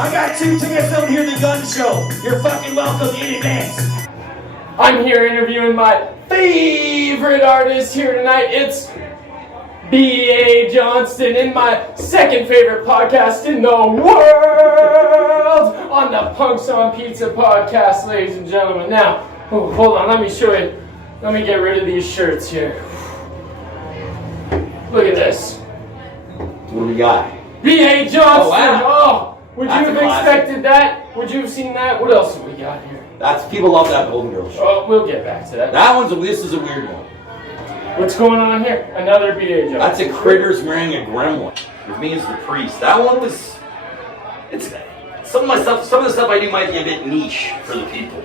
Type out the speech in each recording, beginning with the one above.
I got 2 tickets out here, the gun show. You're fucking welcome in advance. I'm here interviewing my favorite artist here tonight. It's B.A. Johnston in my second favorite podcast in the world on the Punks on Pizza podcast, ladies and gentlemen. Now, hold on, let me show you. Let me get rid of these shirts here. Look at this. What do we got? B.A. Johnston. Oh, wow. Oh, would you have expected that? Would you have seen that? What else have we got here? People love that Golden Girls show. Oh, we'll get back to that. This is a weird one. What's going on here? Another B.A. Johnston. That's a Critters wearing a gremlin. With me as the priest. That one was... Some of the stuff I do might be a bit niche for the people.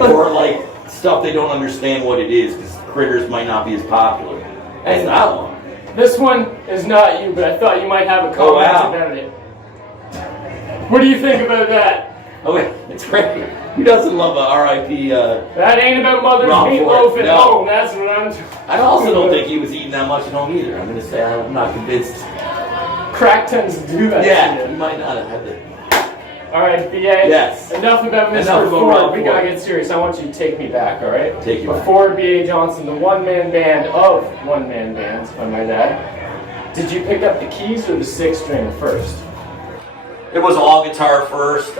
Or like stuff they don't understand what it is, because Critters might not be as popular. That's that one. This one is not you, but I thought you might have a comment about it. What do you think about that? Oh wait, it's great. Who doesn't love a R.I.P. That ain't about Mother's meatloaf at home. That's what I'm. I also don't think he was eating that much at home either. I'm gonna say I'm not convinced. Crack tends to do that. Yeah, he might not have had it. All right, B.A. Yes. Enough about Mr. Ford. We gotta get serious. I want you to take me back. All right. Take you Before B.A. Johnston, the one-man band of one-man bands, if I might add. Did you pick up the keys or the 6-string first? It was all guitar first.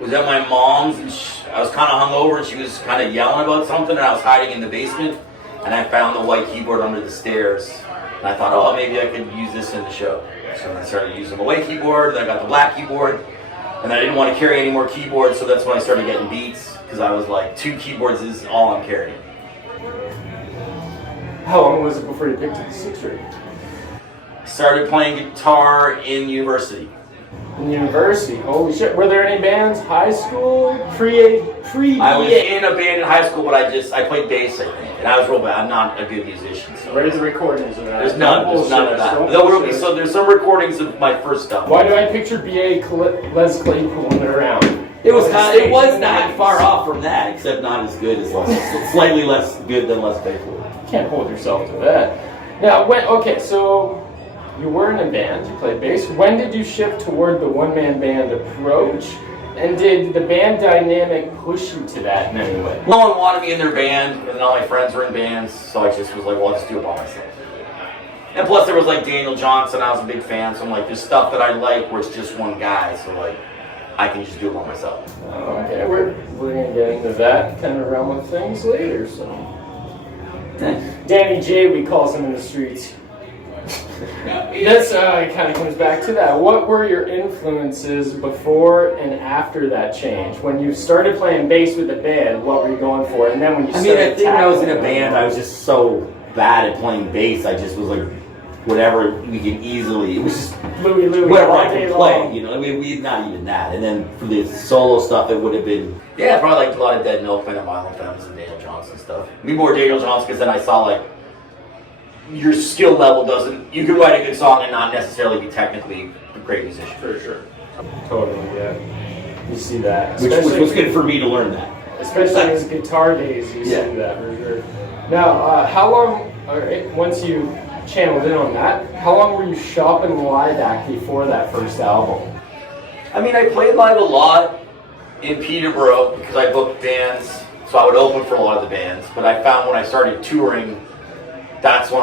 Was at my mom's, and I was kind of hungover, and she was kind of yelling about something, and I was hiding in the basement, and I found the white keyboard under the stairs, and I thought, oh, maybe I could use this in the show. So I started using the white keyboard, then I got the black keyboard, and I didn't want to carry any more keyboards, so that's when I started getting beats, because I was like, 2 keyboards is all I'm carrying. How long was it before you picked up the 6-string? I started playing guitar in university. In university? Holy shit. Were there any bands? High school? Pre-BA? I was in a band in high school, but I played bass, I think. And I was real bad. I'm not a good musician. So. Where's the recordings of that? There's none of that. So there's some recordings of my first stuff. Why do I picture B.A. Les Claypool around? It was not far off from that, except not as good as slightly less good than Les Claypool. You can't hold yourself to that. Now, so you were in a band, you played bass. When did you shift toward the one-man band approach? And did the band dynamic push you to that in any way? No one wanted me in their band, and all my friends were in bands, so I just was like, well, I'll just do it by myself. And plus there was like Daniel Johnston, I was a big fan, so I'm like, there's stuff that I like where it's just one guy, so like, I can just do it by myself. Okay, we're going to get into that kind of realm of things later, so. Danny J, we call him in the streets. This kind of comes back to that. What were your influences before and after that change? When you started playing bass with the band, what were you going for? And then when you started I think when I was in a band, I was just so bad at playing bass. I just was like, whatever we can easily. It was just Louie, whatever I could play. You know, I mean, we not even that. And then for the solo stuff, it would have been probably like a lot of Dead Milkmen and Violent Femmes and Daniel Johnston stuff. Me more Daniel Johnston because then I saw like. Your skill level doesn't. You can write a good song and not necessarily be technically a great musician. For sure. Totally, yeah. You see that. Which was good for me to learn that. Especially in his guitar days, you see that for sure. Now, how long, once you channeled in on that, how long were you shopping live act before that first album? I mean, I played live a lot in Peterborough because I booked bands, so I would open for a lot of the bands. But I found when I started touring, that's when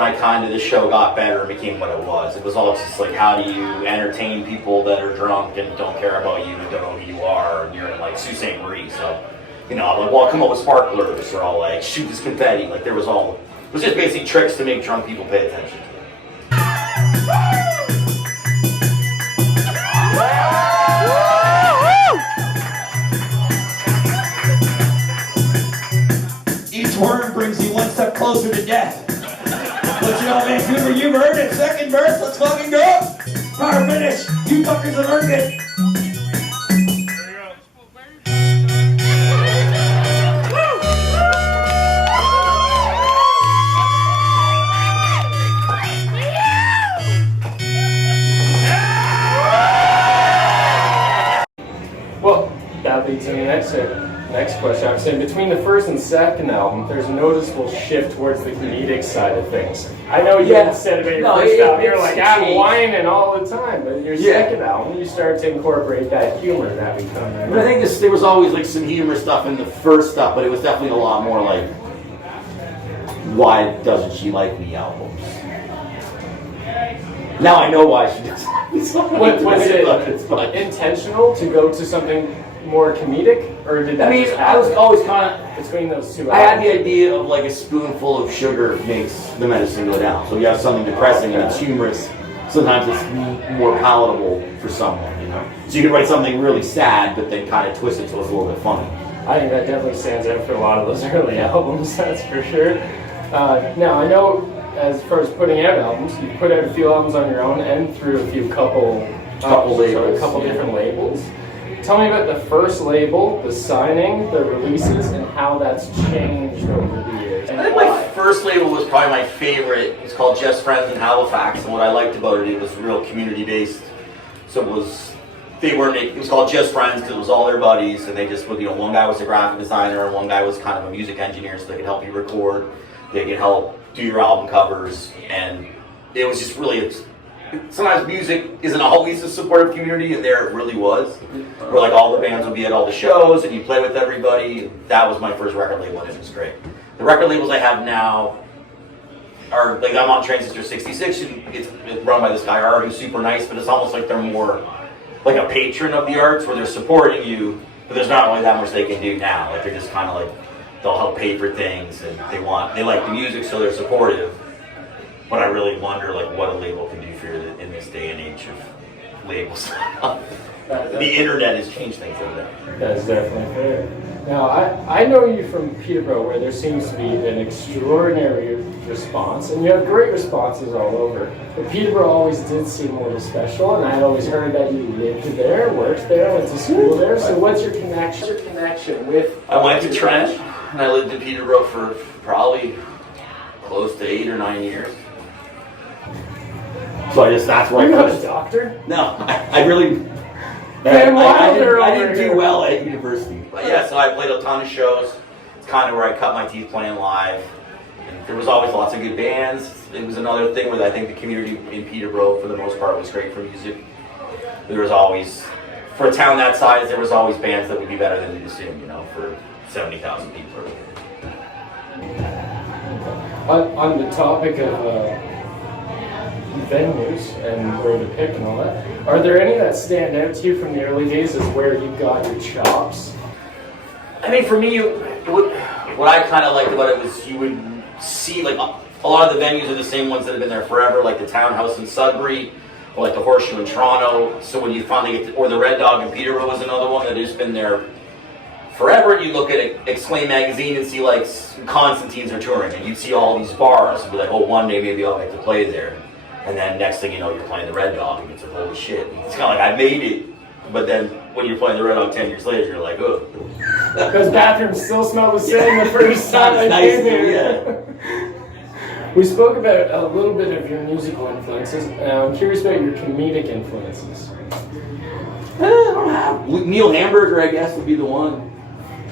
the show got better and became what it was. It was all just like, how do you entertain people that are drunk and don't care about you and don't know who you are, and you're in like Sault Ste. Marie, so, I'm like, well, I'll come up with sparklers, or I'll like shoot this confetti. Like it was just basic tricks to make drunk people pay attention to it. Each word brings you one step closer to death. But Vancouver, you've earned it. Second verse, let's fucking go. Power finish. You fuckers have earned it. Well, that leads to the next thing. next question. I'm saying between the first and second album, there's a noticeable shift towards the comedic side of things. I know you had said about your first album, you're like, I'm whining all the time. But your second album, you start to incorporate that humor that we come in. But I think there was always like some humor stuff in the first stuff, but it was definitely a lot more like, why doesn't she like me albums? Now I know why she doesn't like me. So was it intentional to go to something more comedic, or did that just happen? I was always kind of between those two. I had the idea of like a spoonful of sugar makes the medicine go down. So you have something depressing and it's humorous. Sometimes it's more palatable for someone, you know. So you could write something really sad, but then kind of twist it so it's a little bit funny. I think that definitely stands out for a lot of those early albums. That's for sure. Now I know, as far as putting out albums, you put out a few albums on your own and through a few couple different labels. Tell me about the first label, the signing, the releases, and how that's changed over the years. I think my first label was probably my favorite. It's called Just Friends in Halifax, and what I liked about it, it was real community-based. So it was called Just Friends because it was all their buddies, and they just would, one guy was a graphic designer and one guy was kind of a music engineer, so they could help you record, they could help do your album covers, and it was just really, sometimes music isn't always a supportive community, and there it really was. Where like all the bands would be at all the shows, and you play with everybody. That was my first record label, and it was great. The record labels I have now are, like, I'm on Transistor 66, and it's run by this guy, Art, who's super nice, but it's almost like they're more like a patron of the arts, where they're supporting you, but there's not really that much they can do now. Like, they're just kind of like, they'll help pay for things, and they like the music, so they're supportive. But I really wonder, like, what a label can do for you in this day and age of labels. The internet has changed things a bit. That's definitely fair. Now, I know you from Peterborough, where there seems to be an extraordinary response, and you have great responses all over. But Peterborough always did seem more special, and I'd always heard that you lived there, worked there, went to school there. So what's your connection with? I went to Trent, and I lived in Peterborough for probably close to 8 or 9 years. So that's where You're not a doctor? No, I really. I didn't do well at university. But yeah, so I played a ton of shows. It's kind of where I cut my teeth playing live. And there was always lots of good bands. It was another thing where I think the community in Peterborough, for the most part, was great for music. There was always, for a town that size, there was always bands that would be better than you'd assume, for 70,000 people. On the topic of venues and where to pick and all that, are there any that stand out to you from the early days as where you got your chops? I mean, for me, what I kind of liked about it was you would see, like, a lot of the venues are the same ones that have been there forever, like the Townhouse in Sudbury, or like the Horseshoe in Toronto. So when you finally get to, or the Red Dog in Peterborough was another one that has been there forever. And you look at Exclaim magazine and see, like, Constantine's are touring, and you'd see all these bars and be like, oh, one day maybe I'll get to play there. And then next thing you know, you're playing the Red Dog, and it's like, holy shit. It's kind of like, I made it. But then when you're playing the Red Dog 10 years later, you're like, oh. Those bathrooms still smell the same the first time I came here. Yeah. We spoke about a little bit of your musical influences. I'm curious about your comedic influences. I don't have. Neil Hamburger, I guess, would be the one.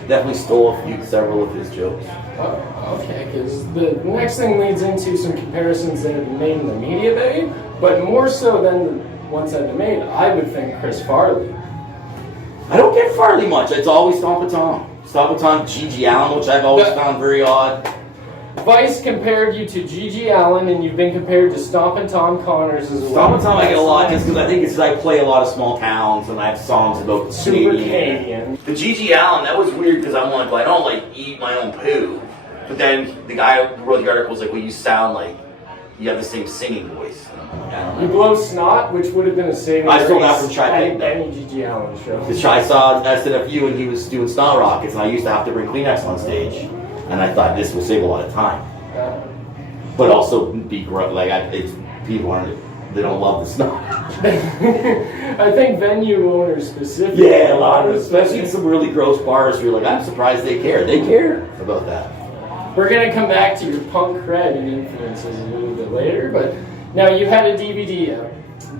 Definitely stole several of his jokes. Okay, because the next thing leads into some comparisons that have been made in the media bay, but more so than the ones that have been made, I would think Chris Farley. I don't get Farley much. It's always Stomp Tom. Stomp Tom, Gigi Allen, which I've always found very odd. Vice compared you to Gigi Allen, and you've been compared to Stompin' Tom Connors as well. Stompin' Tom I get a lot just because I think I play a lot of small towns and I have songs about super Canadian. The Gigi Allen, that was weird because I'm like, well, I don't like eat my own poo. But then the guy who wrote the article was like, well, you sound like you have the same singing voice. You blow snot, which would have been a saving I stole that from at any Gigi Allen show. I saw SNFU and he was doing Snot Rockets, and I used to have to bring Kleenex on stage. And I thought this will save a lot of time. But also be gross. Like, people they don't love the snot. I think venue owners specifically. Yeah, a lot of, especially in some really gross bars where you're like, I'm surprised they care. They care about that. We're going to come back to your punk cred and influences a little bit later, but now you had a DVD out.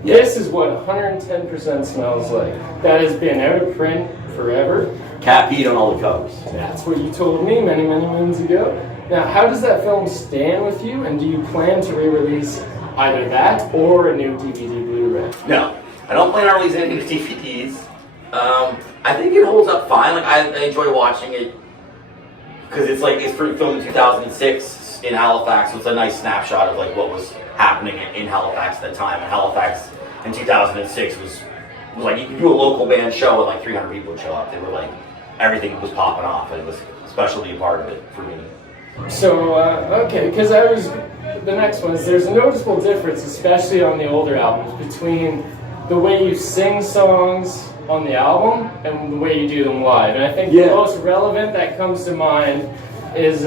This is what 110% smells like. That has been out of print forever. Cat peed on all the covers. That's what you told me many, many moons ago. Now, how does that film stand with you, and do you plan to re-release either that or a new DVD Blu-ray? No, I don't plan on releasing any DVDs. I think it holds up fine. Like I enjoy watching it because it's filmed in 2006 in Halifax, so it's a nice snapshot of like what was happening in Halifax at that time. And Halifax in 2006 was like you could do a local band show and like 300 people would show up. They were like everything was popping off, and it was special to be a part of it for me. So okay, because the next one is there's a noticeable difference, especially on the older albums, between the way you sing songs on the album and the way you do them live. And I think the most relevant that comes to mind is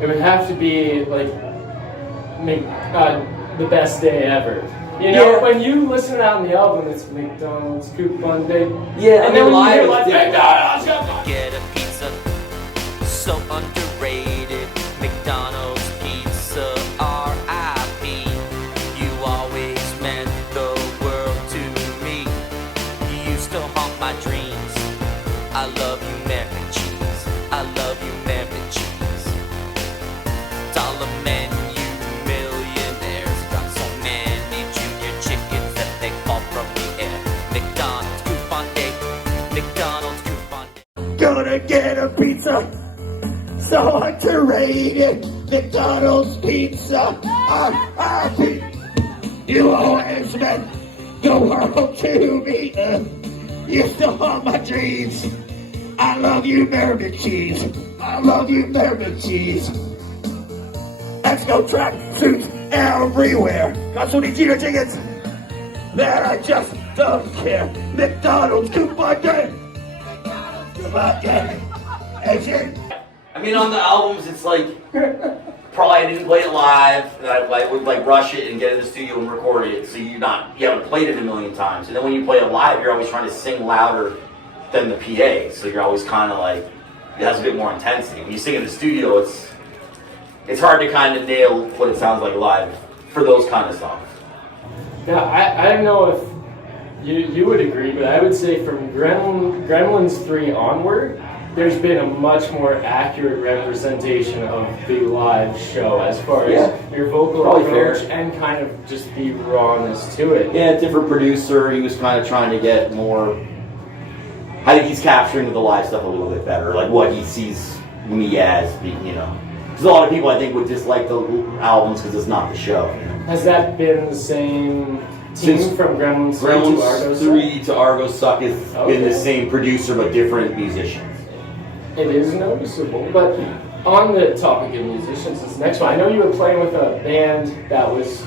it would have to be like The Best Day Ever. You know, when you listen out on the album, it's McDonald's Coupon Day. Yeah, and then when you hear live McDonald's Coupon Get a pizza, so underrated. McDonald's pizza, R.I.P. You always meant the world to me. You used to haunt my dreams. I love you, mac and cheese. I love you, mac and cheese. Dollar menu millionaires got so many junior chickens that they fall from the air. McDonald's coupon day. McDonald's coupon day. Gonna get a pizza, so underrated. McDonald's pizza, R.I.P. You always meant the world to me. You still haunt my dreams. I love you, Mermaid cheese. I love you, Mermaid cheese. Let's go track suits everywhere. Got so many junior tickets that I just don't care. McDonald's coupon day. McDonald's coupon day. I mean, on the albums, it's like probably I didn't play it live, and I would like rush it and get in the studio and record it. So you haven't played it a million times, and then when you play it live, you're always trying to sing louder than the PA. So you're always kind of like it has a bit more intensity. When you sing in the studio, it's hard to kind of nail what it sounds like live for those kind of songs. Now, I don't know if you would agree, but I would say from Gremlins 3 onward, there's been a much more accurate representation of the live show as far as your vocal approach and kind of just the rawness to it. Yeah, different producer. He was kind of trying to get more. I think he's capturing the live stuff a little bit better, like what he sees me as being, Because a lot of people, I think, would dislike the albums because it's not the show. Has that been the same team from Gremlins 3 to Argo 3 to Argo Suck has been the same producer but different musicians. It is noticeable, but on the topic of musicians, this next one, I know you were playing with a band that was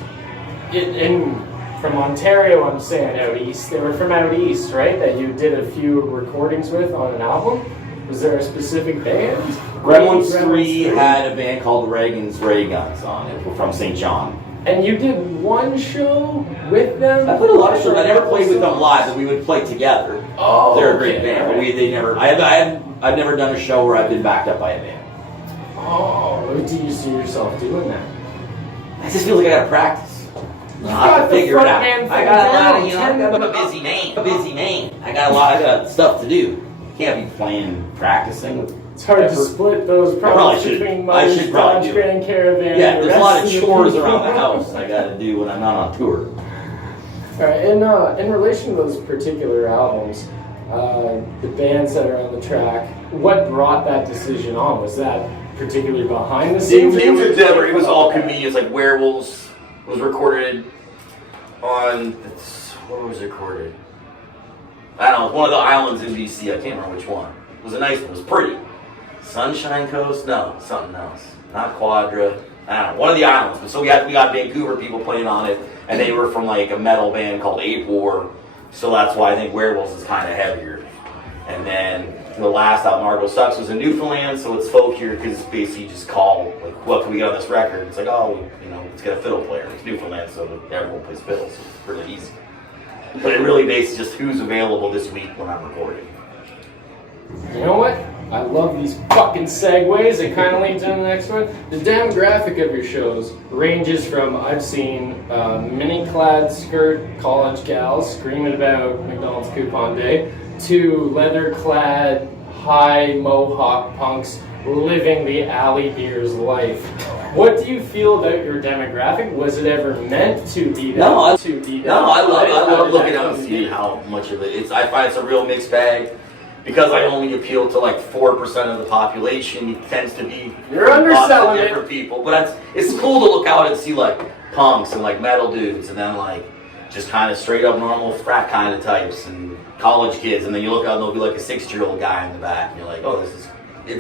from Ontario, I'm saying out east. They were from out east, right? That you did a few recordings with on an album. Was there a specific band? Gremlins 3 had a band called Reagan's Ray Guns on it. We're from St. John. And you did one show with them? I played a lot of shows. I never played with them live, but we would play together. Oh, they're a great band. But they never. I've never done a show where I've been backed up by a band. Oh, do you see yourself doing that? I just feel like I gotta practice. I have to figure it out. I got a lot of, I'm a busy man. I got stuff to do. Can't be practicing. It's hard to split those problems between Mother's Dodge Grand Caravan. Yeah, there's a lot of chores around the house I gotta do when I'm not on tour. Alright, in relation to those particular albums, the bands that are on the track, what brought that decision on? Was that particularly behind the scenes? It was all comedians, like Werewolves was recorded on, what was recorded? I don't know, one of the islands in BC, I can't remember which one. It was a nice one, it was pretty. Sunshine Coast? No, something else. Not Quadra. I don't know, one of the islands. But so we got Vancouver people playing on it, and they were from like a metal band called Ape War, so that's why I think Werewolves is kind of heavier. And then the last album, Argo Sucks, was in Newfoundland, so it's folkier because it's basically just call, like, what can we get on this record? It's like, let's get a fiddle player. It's Newfoundland, so everyone plays fiddle, so it's really easy. But it really bases just who's available this week when I'm recording. You know what? I love these fucking segues. It kind of leads into the next one. The demographic of your shows ranges from, I've seen mini-clad skirt college gals screaming about McDonald's coupon day to leather-clad high mohawk punks living the alley beer's life. What do you feel about your demographic? Was it ever meant to be that? No, I love love looking out and seeing how much of it it's. I find it's a real mixed bag because I only appeal to like 4% of the population. It tends to be You're lots of underselling different it. people, but it's cool to look out and see like punks and like metal dudes, and then like just kind of straight up normal frat kind of types and college kids, and then you look out and there'll be like a 6-year-old guy in the back, and you're like, oh,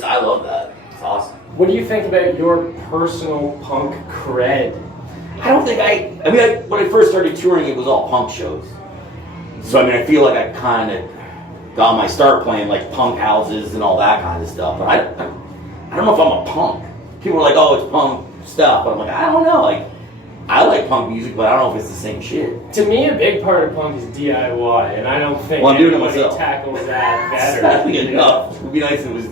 I love that. It's awesome. What do you think about your personal punk cred? I don't think when I first started touring, it was all punk shows. So, I mean, I feel like I kind of got my start playing like punk houses and all that kind of stuff. But I don't know if I'm a punk. People are like, oh, it's punk stuff. But I'm like, I don't know. Like, I like punk music, but I don't know if it's the same shit. To me, a big part of punk is DIY, and I don't think I'm doing it anybody myself. tackles that better. Sadly enough. It would be nice if it was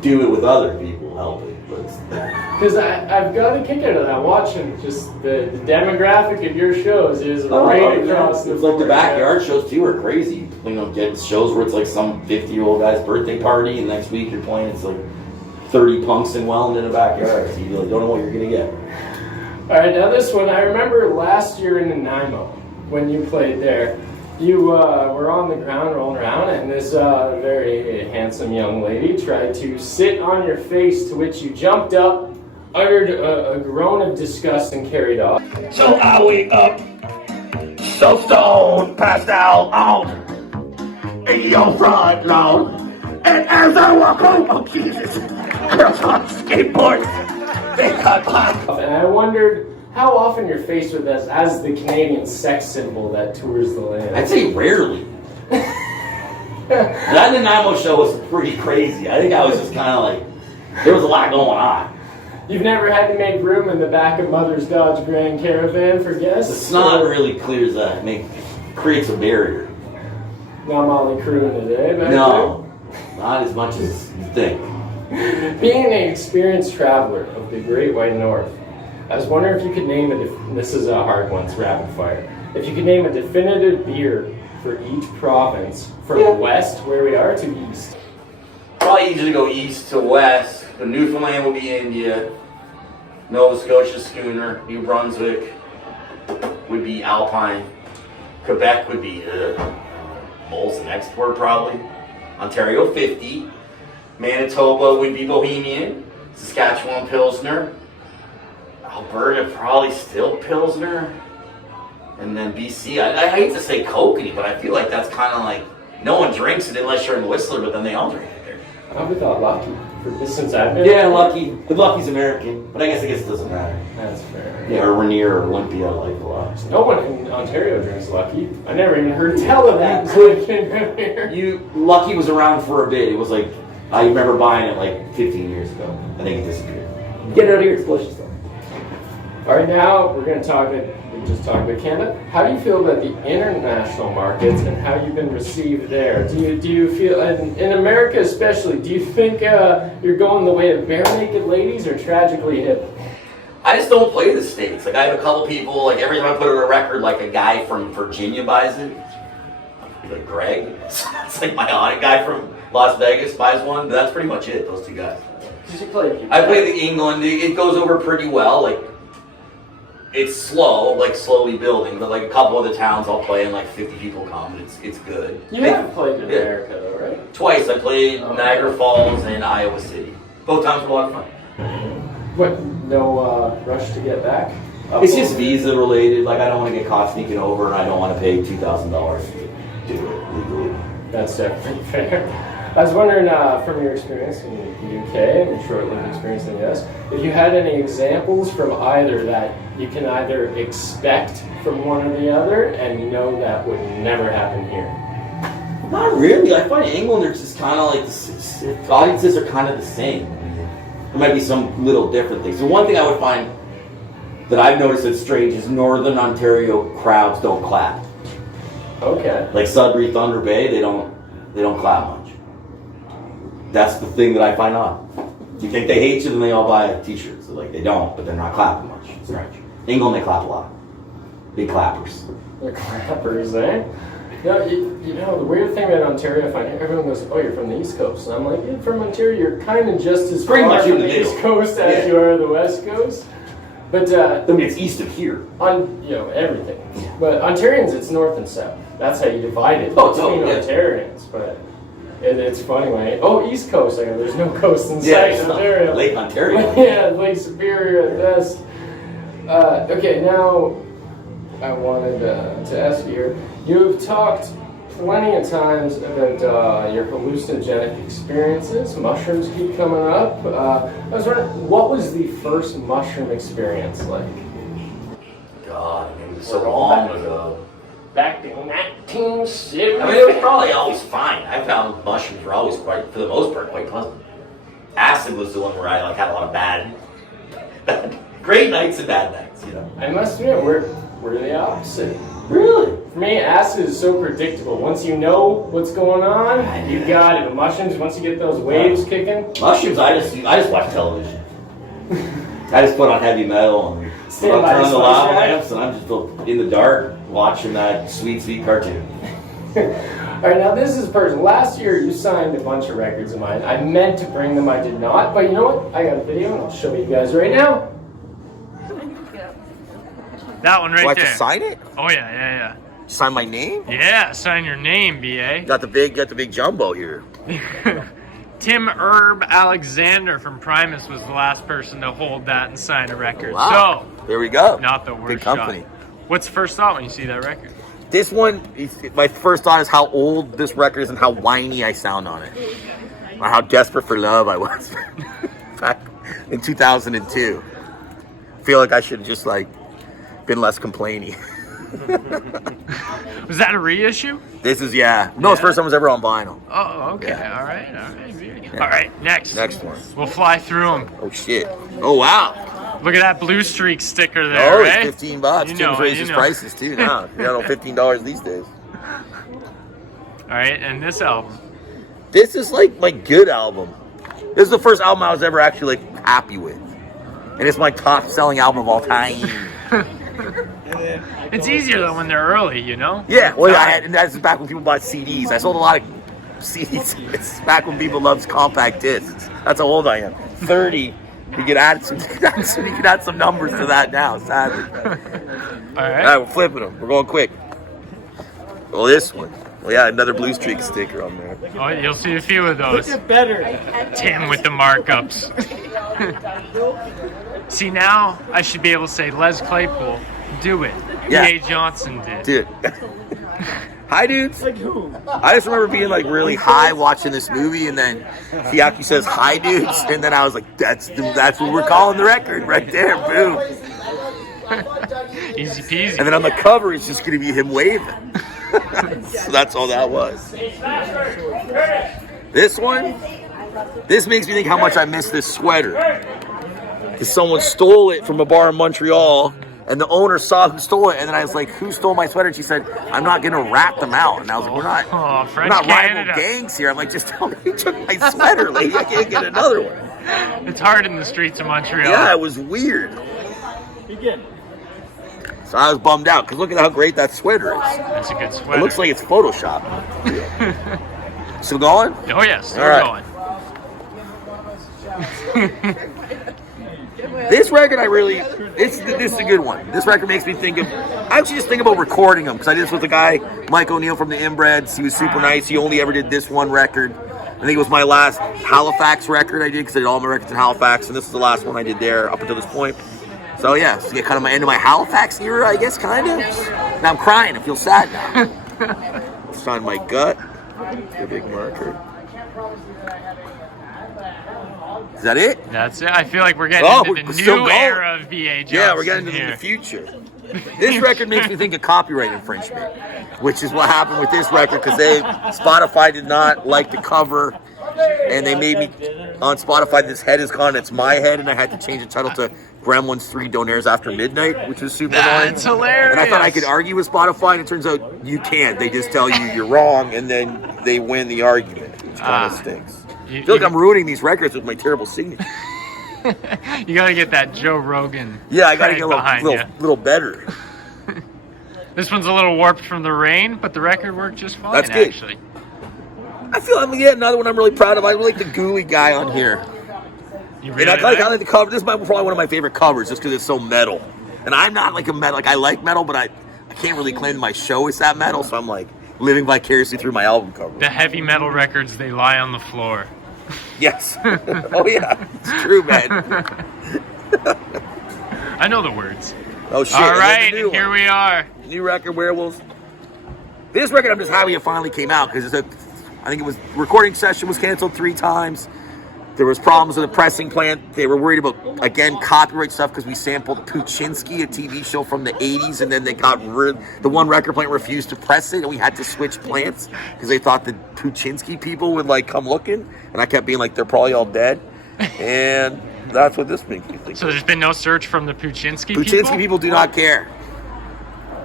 do it with other people, help it. Because I've got a kick out of that, watching just the demographic of your shows is right across the board. It's like the backyard yeah. shows too are crazy. You know, get shows where it's like some 50-year-old guy's birthday party, and next week you're playing, it's like 30 punks in Welland in a backyard. So you like, don't know what you're going to get. All right, now this one, I remember last year in Nanaimo, when you played there, you were on the ground rolling around, and this very handsome young lady tried to sit on your face, to which you jumped up, uttered a groan of disgust, and carried off. So I wake up, so stoned, passed out on your front lawn. And as I walk home, oh Jesus, girls on skateboards, they cut black. And I wondered how often you're faced with this as the Canadian sex symbol that tours the land. I'd say rarely. That Nanaimo show was pretty crazy. I think I was just kind of like, there was a lot going on. You've never had to make room in the back of Mother's Dodge Grand Caravan for guests? The snot really clears that, creates a barrier. Not Molly Crew in the day, back No, not as much as you think. there? Being an experienced traveler of the Great White North, I was wondering if you could name this is a hard one, it's rapid fire. If you could name a definitive beer for each province, from west, where we are, to east. Probably easy to go east to west. The Newfoundland would be India. Nova Scotia Schooner. New Brunswick would be Alpine. Quebec would be Molson Export probably. Ontario 50. Manitoba would be Bohemian. Saskatchewan Pilsner. Alberta probably still Pilsner. And then BC, I hate to say kokanee, but I feel like that's kind of like, no one drinks it unless you're in Whistler, but then they all drink it there. I probably thought Lucky, for this since I've been. Yeah, Lucky. But Lucky's American, but I guess it doesn't matter. That's fair. Yeah, or Rainier or Olympia I like a lot. No one in Ontario drinks Lucky. I never even heard tell of that. Lucky was around for a bit. It was like, I remember buying it like 15 years ago. I think it disappeared. Get it out of here, it's delicious though. All right, now we're going to talk about, we just talked about Canada. How do you feel about the international markets and how you've been received there? Do you feel, in America especially, do you think you're going the way of bare naked ladies or tragically hip? I just don't play the States. Like, I have a couple people, like every time I put it on a record, like a guy from Virginia buys it. Like Greg. It's like my audit guy from Las Vegas buys one, but that's pretty much it, those two guys. Did you play? I play the England, it goes over pretty well. Like, it's slow, like slowly building, but like a couple of the towns I'll play and like 50 people come. It's good. You have played in America though, right? Twice. I played Niagara Falls and Iowa City. Both times were a lot of fun. What? No rush to get back? It's just visa related. Like, I don't want to get caught sneaking over, and I don't want to pay $2,000 to do it legally. That's definitely fair. I was wondering, from your experience in the UK and your short-lived experience in the US, if you had any examples from either that you can either expect from one or the other and know that would never happen here. Not really. I find England, they're just kind of like, the audiences are kind of the same. There might be some little different things. So one thing I would find that I've noticed that's strange is Northern Ontario crowds don't clap. Okay. Like Sudbury, Thunder Bay, they don't clap much. That's the thing that I find odd. You think they hate you, then they all buy t-shirts. So, like, they don't, but they're not clapping much. It's strange. England, they clap a lot. Big clappers. They're clappers, eh? You know, the weird thing about Ontario, I find everyone goes, oh, you're from the East Coast. And I'm like, yeah, from Ontario, you're kind of just as Pretty far much from in the the East middle. Coast as you are the West Coast. But, I mean, it's east of here. on, you know, everything. But Ontarians, it's north and south. That's how you divide it Oh, between totally, yeah. Ontarians. But it's funny when East Coast, I go, there's no coast in Yeah, sight it's in not. Ontario. Lake Ontario. Yeah, Lake Superior at best. Okay, now I wanted to ask you here. You've talked plenty of times about your hallucinogenic experiences. Mushrooms keep coming up. I was wondering, what was the first mushroom experience like? God, it was so long ago. Back in 1970. I mean, it was probably always fine. I found mushrooms were always quite, for the most part, quite pleasant. Acid was the one where I had a lot of bad great nights and bad nights, you know. I must admit, we're the opposite. Really? For me, acid is so predictable. Once you know what's going on, you got it. But mushrooms, once you get those waves kicking, Mushrooms, I just watch television. I just put on heavy metal and Stand by turn the on the lava spice rack. lamps, and I'm just in the dark watching that sweet cartoon. All right, now this is personal. Last year, you signed a bunch of records of mine. I meant to bring them, I did not. But you know what? I got a video, and I'll show you guys right now. That one right Do I have there. to sign it? Oh yeah. Sign my name? Yeah, sign your name, BA. Got the big jumbo here. Tim Herb Alexander from Primus was the last person to hold that and sign a record. Wow. There we go. So, not the worst Big company. shot. What's the first thought when you see that record? This one, my first thought is how old this record is and how whiny I sound on it. Or how desperate for love I was back in 2002. I feel like I should have just been less complainy. Was that a reissue? This is, yeah. No, it's the first time it was ever on vinyl. Oh, okay. Yeah. All right. All right, next. Next one. We'll fly through them. Oh, shit. Oh, wow. Look at that Blue Streak sticker there, Oh, eh? it's $15. You know Tim's it, raised you his know. prices, too, now. You know, $15 these days. All right, and this album. This is my good album. This is the first album I was ever actually happy with. And it's my top selling album of all time. It's easier though when they're early, you know? Yeah, well, and that's back when people bought CDs. I sold a lot of CDs. It's back when people loved compact discs. That's how old I am. 30. You can add some numbers to that now, sadly. All right. All right, we're flipping them. We're going quick. Well, this one. Well, yeah, another Blue Streak sticker on there. Oh, you'll see a few of those. Better. Tim with the markups. See, now I should be able to say Les Claypool, do it. Yeah. E.A. Johnston did. Dude. Hi, dudes. Like who? I just remember being really high watching this movie, and then he actually says hi, dudes, and then I was like, that's what we're calling the record right there, boom. Easy peasy. And then on the cover, it's just going to be him waving. So that's all that was. This one, this makes me think how much I miss this sweater. Because someone stole it from a bar in Montreal, and the owner saw who stole it, and then I was like, who stole my sweater? And she said, I'm not going to rat them out. And I was like, we're French not rival Canada. gangs here. I'm like, just tell me who took my sweater, lady. I can't get another one. It's hard in the streets of Montreal. Yeah, it was weird. So I was bummed out, because look at how great that sweater is. That's a good sweater. It looks like it's Photoshop. Still going? Oh, yes. All We're right. going. This record, this is a good one. This record makes me think of, I actually just think about recording them, because I did this with a guy, Mike O'Neill from the Inbreds. He was super nice. He only ever did this one record. I think it was my last Halifax record I did, because I did all my records in Halifax, and this is the last one I did there up until this point. So yeah, so kind of my end of my Halifax era, I guess, kind of. Now I'm crying. I feel sad now. It's on my gut. A big marker. Is that it? That's it. I feel like we're getting into we're the still new going. era of V.A. Johnston. Yeah, we're getting into here. the future. This record makes me think of copyright infringement, which is what happened with this record, because Spotify did not like the cover, and they made me on Spotify, this head is gone, it's my head, and I had to change the title to Gremlins 3 Donaires After Midnight, which was super annoying. That's hilarious. And I thought I could argue with Spotify, and it turns out you can't. They just tell you you're wrong, and then they win the argument, which kind of stinks. I feel like I'm ruining these records with my terrible singing. You gotta get that Joe Rogan. Yeah, I gotta get behind a little better. This one's a little warped from the rain, but the record worked just fine. That's good. Actually. I feel I'm gonna get another one I'm really proud of. I like the gooey guy on here. You And really I like the cover. This is probably one of my favorite covers just because it's so metal. And I'm not like a metal. Like I like metal, but I can't really claim my show is that metal. So I'm like living vicariously through my album cover. The heavy metal records, they lie on the floor. Yes. Oh yeah, it's true, man. I know the words. Oh shit! All right, and here we are. New record, Werewolves. This record, I'm just happy it finally came out because I think it was recording session was canceled 3 times. There was problems with the pressing plant. They were worried about, again, copyright stuff because we sampled Puchinsky, a TV show from the 80s, and then they got the one record plant refused to press it, and we had to switch plants because they thought the Puchinsky people would, like, come looking. And I kept being like, they're probably all dead. And that's what this makes me think. So there's been no search from the Puchinsky people? Puchinsky people do not care.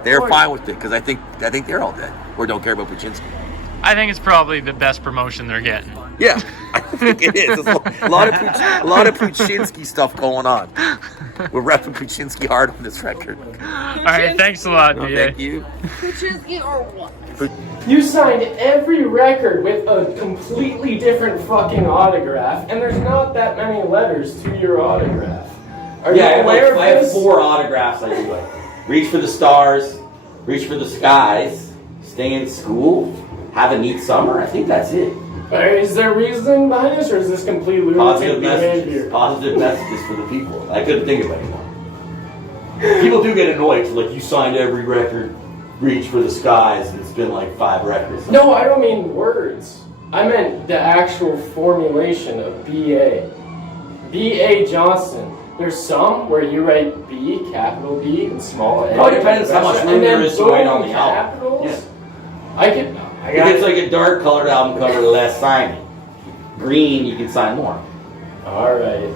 They're fine with it because I think they're all dead or don't care about Puchinsky. I think it's probably the best promotion they're getting. Yeah, I think it is. There's a lot of Puchinsky stuff going on. We're repping Puchinsky hard on this record. All right, thanks a lot, No, DA. thank you. Puchinsky or what? You signed every record with a completely different fucking autograph, and there's not that many letters to your autograph. Are you aware of I have this? 4 autographs I do. Like, reach for the stars, reach for the skies, stay in school, have a neat summer. I think that's it. Is there reasoning behind this, or is this completely Positive behavior? messages. Positive messages for the people. I couldn't think of anyone. People do get annoyed. Like, you signed every record, reach for the skies, and it's been like 5 records. No, I don't mean words. I meant the actual formulation of BA. BA Johnston. There's some where you write B, capital B, and small A. Oh, it depends how much room there is to write on the capitals. album. Yeah. If it's like a dark colored album cover, less signing. Green, you can sign more. Alright.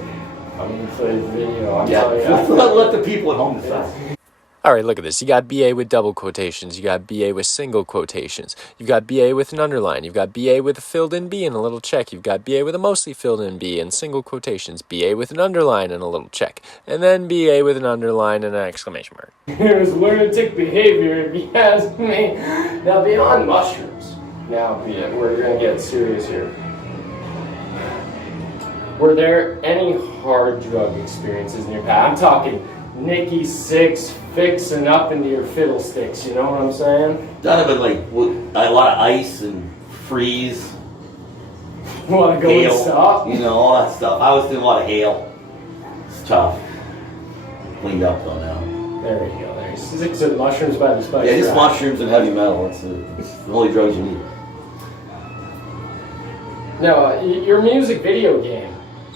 I'm gonna play the video. Let the people at home decide. All right, look at this. You got BA with double quotations. You got BA with single quotations. You've got BA with an underline. You've got BA with a filled in B and a little check. You've got BA with a mostly filled in B and single quotations. BA with an underline and a little check. And then BA with an underline and an exclamation mark. It was lunatic behavior, if you ask me. Now, beyond mushrooms. Now, we're gonna get serious here. Were there any hard drug experiences in your past? I'm talking Nicky Six fixing up into your fiddlesticks, you know what I'm saying? Done it with like a lot of ice and freeze, Wanna go hail, and stop? you know, all that stuff. I was doing a lot of hail. It's tough. Cleaned up though now. There we go, there's 6 of mushrooms by the spice. Yeah, just rack. mushrooms and heavy metal. It's the only drugs you need. No, your music video game,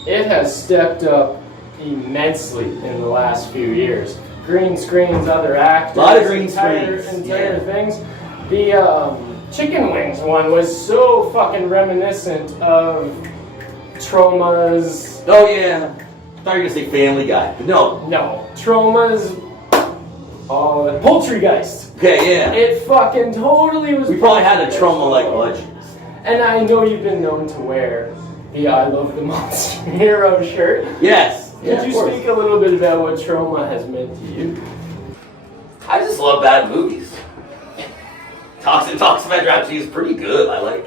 it has stepped up immensely in the last few years. Green screens, other actors, A lot of green entire screens, yeah. things. The chicken wings one was so fucking reminiscent of Troma's. Oh yeah. I thought you were gonna say Family Guy, but no. No, Troma's. Poultrygeist. Okay, yeah. It fucking totally was. We probably had a Poultrygeist. trauma-like budget. And I know you've been known to wear the I Love the Monster Hero shirt. Yes. Could Yeah, you of course. speak a little bit about what trauma has meant to you? I just love bad movies. Toxic Rhapsody is pretty good. I like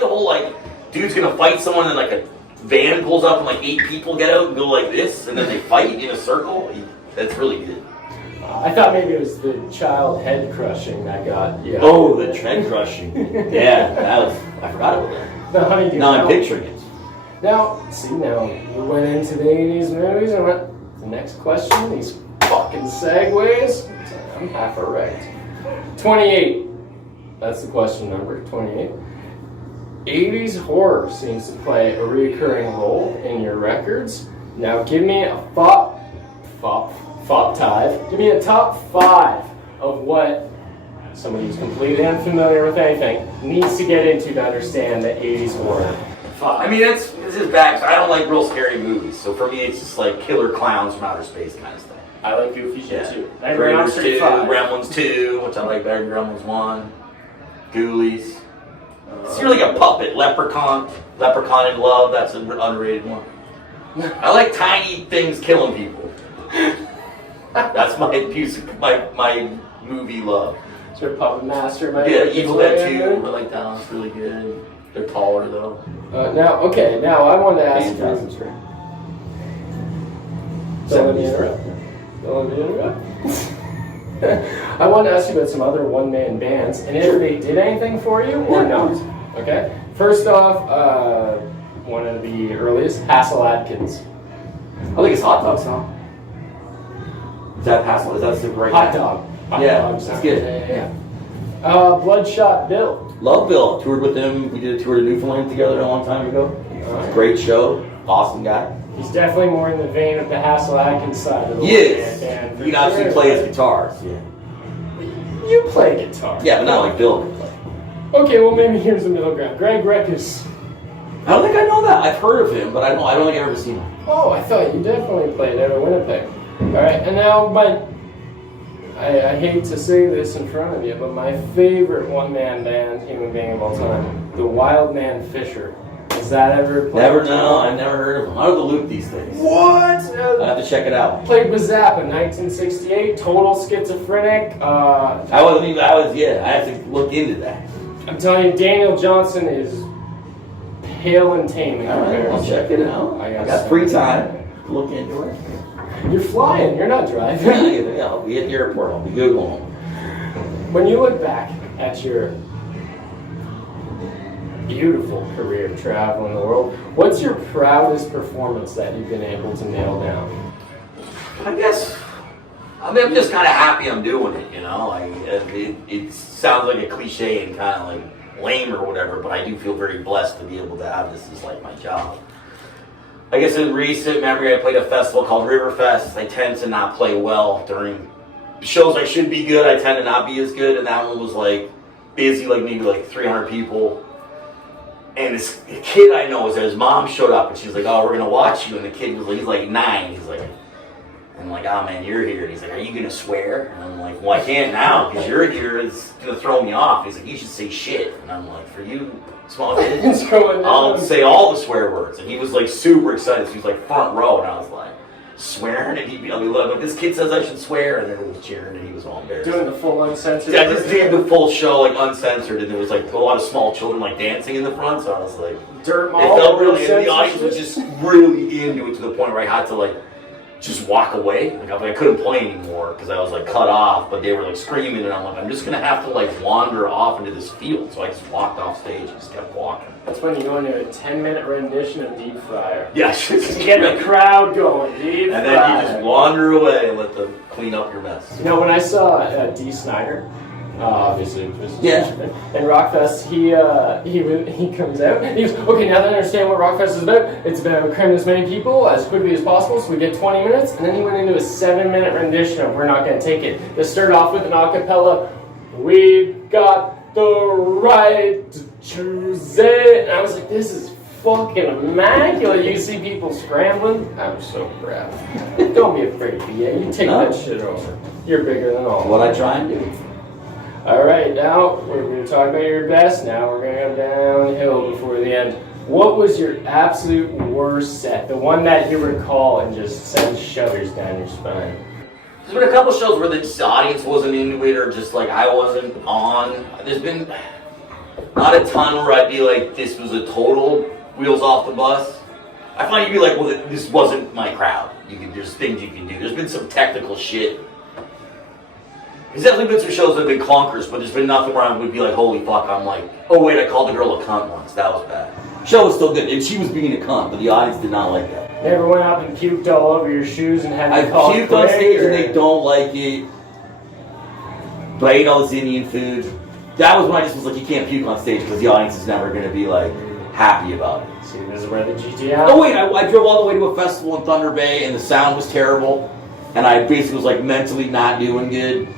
the whole like dude's gonna fight someone and like a van pulls up and like 8 people get out and go like this and then they fight in a circle. That's really good. I thought maybe it was the child head crushing that got you. Oh, the tread crushing. Yeah, I forgot about that. The honeydew. Now I'm picturing it. Now we went into the 80s movies and went, the next question, these fucking segues. I'm half erect. 28. That's the question number, 28. 80s horror seems to play a recurring role in your records. Now give me a give me a top 5 of what somebody who's completely unfamiliar with anything needs to get into to understand the 80s horror. I mean, this is bad. I don't like real scary movies, so for me, it's just like killer clowns from outer space kind of stuff. I like goofy shit too. Raiders Monster 2, 5. Gremlins 2, which I like better than Gremlins 1, Ghoulies. So you're like a puppet, Leprechaun in Love. That's an underrated one. I like tiny things killing people. That's my music, my movie love. Is there a puppet master? Yeah, Evil Dead 2. I like that one. It's really good. They're taller though. Now I want to ask you. Don't let me interrupt. I want to ask you about some other one-man bands, and if they did anything for you or not. Okay. First off, one of the earliest, Hassel Atkins. I think it's Hot Dog song. Is that Hassel? Is that super right? Hot Dog. Yeah, that's good. Yeah. Bloodshot Bill. Love Bill. Toured with him. We did a tour to Newfoundland together a long time ago. Great show. Awesome guy. He's definitely more in the vein of the Hassel Atkins side of the band. He can actually play his guitars. Yeah. You play guitar. Yeah, but not like Bill can play. Okay, well maybe here's the middle ground. Greg Reckus. I don't think I know that. I've heard of him, but I don't think I've ever seen him. Oh, I thought you definitely played out of Winnipeg. Alright, and now I hate to say this in front of you, but my favorite one-man band, human being of all time, the Wild Man Fisher. Has that ever played? Never, no, I've never heard of him. Out of the loop these days. What? I have to check it out. Played with Zappa, 1968, total schizophrenic. I have to look into that. I'm telling you, Daniel Johnston is pale and tame in All right, I'll comparison. check it out. I got free time. Look into it. You're flying, you're not driving. Yeah, I'll be at the airport. I'll be Googling. When you look back at your beautiful career traveling the world, what's your proudest performance that you've been able to nail down? I'm just kind of happy I'm doing it, you know? It sounds like a cliche and kind of like lame or whatever, but I do feel very blessed to be able to have this as like my job. I guess in recent memory, I played a festival called Riverfest. I tend to not play well during shows I should be good. I tend to not be as good, and that one was like busy, like maybe like 300 people. And this kid I know was there. His mom showed up, and she was like, "Oh, we're gonna watch you." And the kid was like, he's like 9. He's like, I'm like, "Oh man, you're here." And he's like, "Are you gonna swear?" And I'm like, "Well, I can't now because you're here. It's gonna throw me off." He's like, "You should say shit." And I'm like, "For you small kids, I'll say all the swear words." And he was like super excited. So he was like front row, and I was like swearing, and he'd be like, "This kid says I should swear," and everyone was cheering, and he was all embarrassed. Doing the full uncensored. Yeah, I just did the full show like uncensored, and there was like a lot of small children like dancing in the front. So I was like, Dirt Mall. it felt really. And the audience was just really into it to the point where I had to like just walk away. Like I couldn't play anymore because I was like cut off. But they were like screaming, and I'm like, I'm just gonna have to like wander off into this field. So I just walked off stage and just kept walking. That's when you go into a 10-minute rendition of Deep Fryer. Yeah, You get the crowd going, Deep and Fryer. then you just wander away and let them clean up your mess. You know, when I saw Dee Snider, obviously, and Rockfest, he comes out, and he goes, "Okay, now that I understand what Rockfest is about, it's about cramming as many people as quickly as possible, so we get 20 minutes, and then he went into a 7-minute rendition of We're Not Gonna Take It. They started off with an acapella, "We've got the right to choose it," and I was like, this is fucking immaculate. You see people scrambling, I'm so proud. Don't be afraid, BA, you take that shit over. You're bigger than all. What I try and do. Alright, now we're going to talk about your best. Now we're going to go downhill before the end. What was your absolute worst set? The one that you recall and just sends shudders down your spine. There's been a couple shows where the audience wasn't into it or just like I wasn't on. There's been not a ton where I'd be like, this was a total wheels off the bus. I find you'd be like, well, this wasn't my crowd. There's things you can do. There's been some technical shit. There's definitely been some shows that have been clunkers, but there's been nothing where I would be like, holy fuck, I'm like, oh wait, I called the girl a cunt once. That was bad. Show was still good, and she was being a cunt, but the audience did not like that. You ever went up and puked all over your shoes and had I to call puked on stage and they don't like it. But I ate all this Indian food. That was when I just was like, you can't puke on stage because the audience is never going to be like happy about it. See, this is where the GTL. Oh wait, I drove all the way to a festival in Thunder Bay and the sound was terrible. And I basically was like mentally not doing good.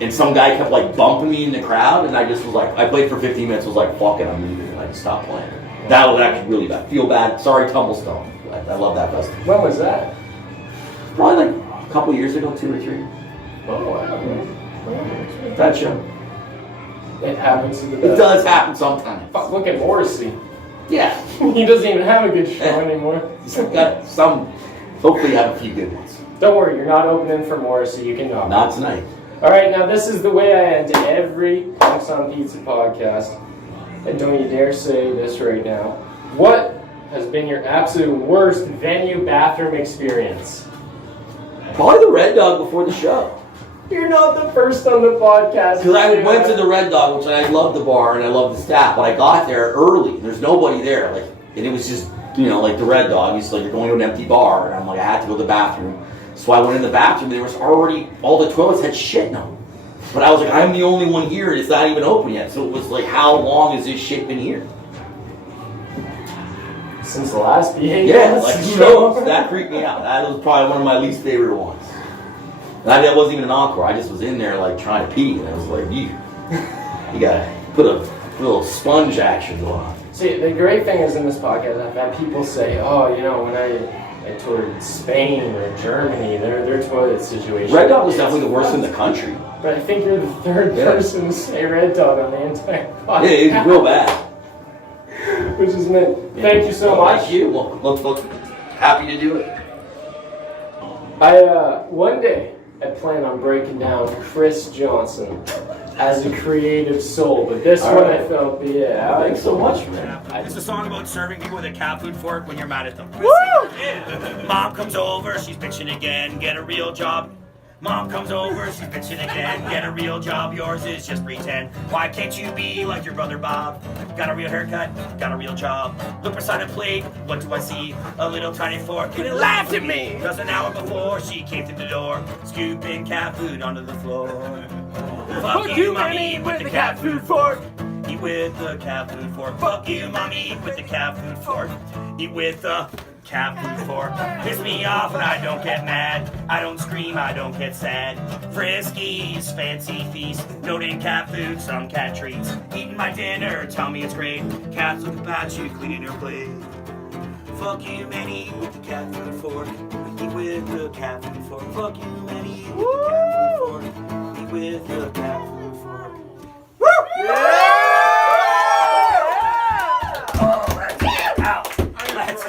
And some guy kept like bumping me in the crowd and I just was like, I played for 15 minutes, was like, fuck it, I'm leaving. And I just stopped playing. That was actually really bad. Feel bad. Sorry, Tumblestone. I love that festival. When was that? Probably like a couple years ago, 2 or 3. Oh, wow. That show. It happens to the It best. does happen sometimes. Fuck, look at Morrissey. Yeah. He doesn't even have a good show anymore. He's got some, hopefully you have a few good ones. Don't worry, you're not opening for Morrissey. You can knock. Not tonight. All right, now this is the way I end every Punks on Pizza podcast. And don't you dare say this right now. What has been your absolute worst venue bathroom experience? Probably the Red Dog before the show. You're not the first on the podcast. Because I went to the Red Dog, which I love the bar and I love the staff, but I got there early. There's nobody there, like, and it was just, you know, like the Red Dog. It's like you're going to an empty bar, and I'm like, I had to go to the bathroom. So I went in the bathroom. There was already all the toilets had shit in them, but I was like, I'm the only one here, and it's not even open yet. So it was like, how long has this shit been here? Since the last BA. Yeah, like who knows? That freaked me out. That was probably one of my least favorite ones. And that wasn't even an encore. I just was in there like trying to pee, and I was like, you gotta put a little sponge action going on. See, the great thing is in this podcast, I've had people say, oh, you know, when I toured Spain or Germany, their toilet situation. Red Dog was definitely the worst in the country. But I think you're the third person to say Red Dog on the entire podcast. Yeah, it's real bad. Which is meant. Thank you so much. Thank you. Well, look, happy to do it. One day, I plan on breaking down Chris Johnston as a creative soul, but this All one right. I felt, yeah. Thanks so much, man. It's a song about serving people with a cat food fork when you're mad at them. Woo! Mom comes over, she's bitching again, get a real job. Mom comes over, she's bitching again, get a real job, yours is just pretend. Why can't you be like your brother Bob? Got a real haircut, got a real job. Look beside a plate, what do I see? A little tiny fork, and it laughed at me! Cause an hour before, she came through the door, scooping cat food onto the floor. Fuck you, mommy, with the cat food fork. Eat with the cat food fork. Fuck you, mommy, with the cat food fork. Eat with the cat food fork. Piss me off and I don't get mad. I don't scream, I don't get sad. Friskies, fancy feast. Noting cat food, some cat treats. Eating my dinner, tell me it's great. Cats look about you, cleaning your plate. Fuck you, Manny, with the cat food fork. Eat with the cat food fork. Fuck you, Manny, with the cat food fork. Eat with the cat food fork. Woo! Yeah! Oh, let's get out. Let's